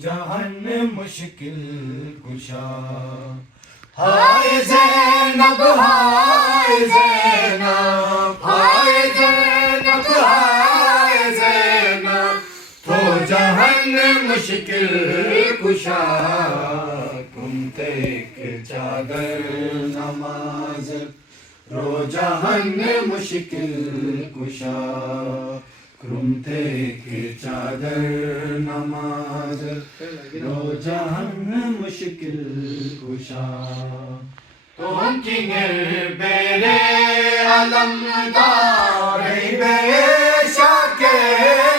جہان مشکل کشا ہائے زینب ہائے زینب ہائے زینب ہائے زینب تو جہان مشکل کشا تم تیک چادر نماز رو جہان مشکل کشا کرم تیک چادر نماز رو جہان مشکل کشا تم کی بیرے علمدار بے شاک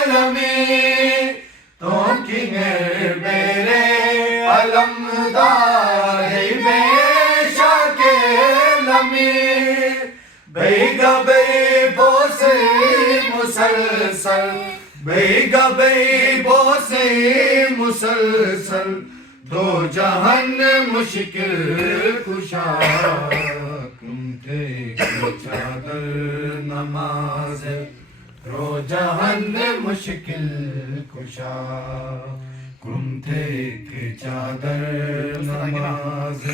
لمی تم کی بیرے علمدار بے شاک لمی بیگا بے بوسے مسلسل بیگا بے بوسے مسلسل دو جہان مشکل کشا تم تیک چادر نماز رو جہان مشکل کشا تم تیک چادر نماز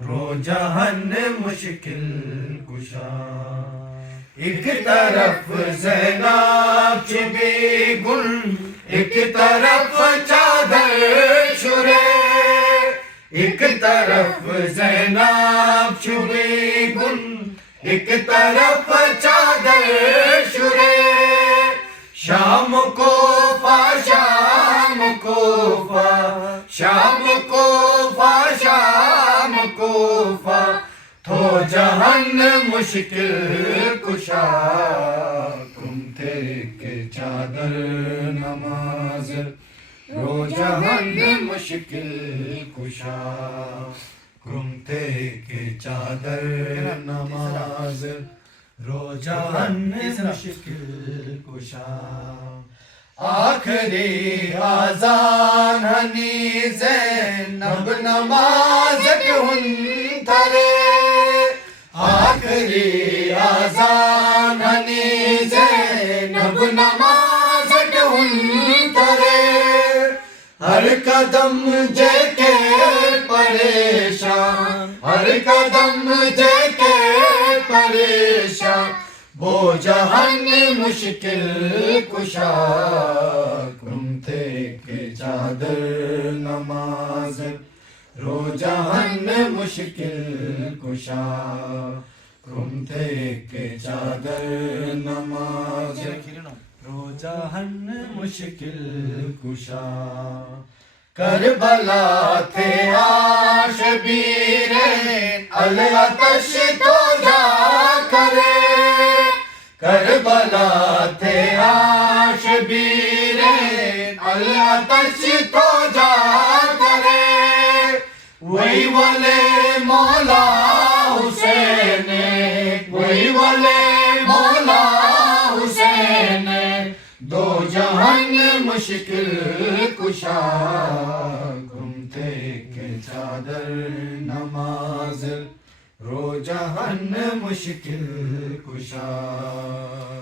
رو جہان مشکل کشا ایک طرف زینب چبی گل ایک طرف چادر شرے ایک طرف زینب چبی گل ایک طرف چادر شرے شام کوفہ شام کوفہ شام کوفہ شام کوفہ تو جہان مشکل کشا تم تیک چادر نماز رو جہان مشکل کشا تم تیک چادر نماز رو جہان مشکل کشا آخری آذان ہنی زینب نماز تھرے آخری آذان ہنی زینب نماز تھرے ہر قدم جے کے پریشان ہر قدم جے کے پریشان وہ جہان مشکل کشا تم تیک چادر نماز رو جہان مشکل کشا تم تیک چادر نماز رو جہان مشکل کشا کربلا تھے شبیر العطش تو جا کرے کربلا تھے شبیر العطش تو جا کرے وہی والے مولا حسین وہی والے مولا حسین دو جہان مشکل کشا تم تیک چادر نماز رو جہان مشکل کشا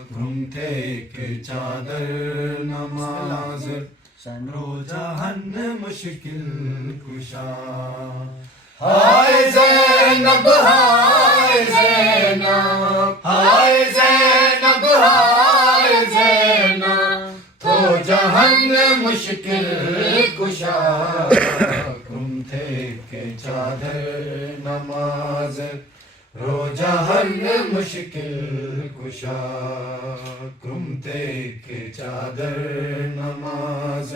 تم تیک چادر نماز رو جہان مشکل کشا ہائے زینب ہائے زینب ہائے زینب ہائے زینب تو جہان مشکل کشا تم تیک چادر نماز رو جہان مشکل کشا تم تیک چادر نماز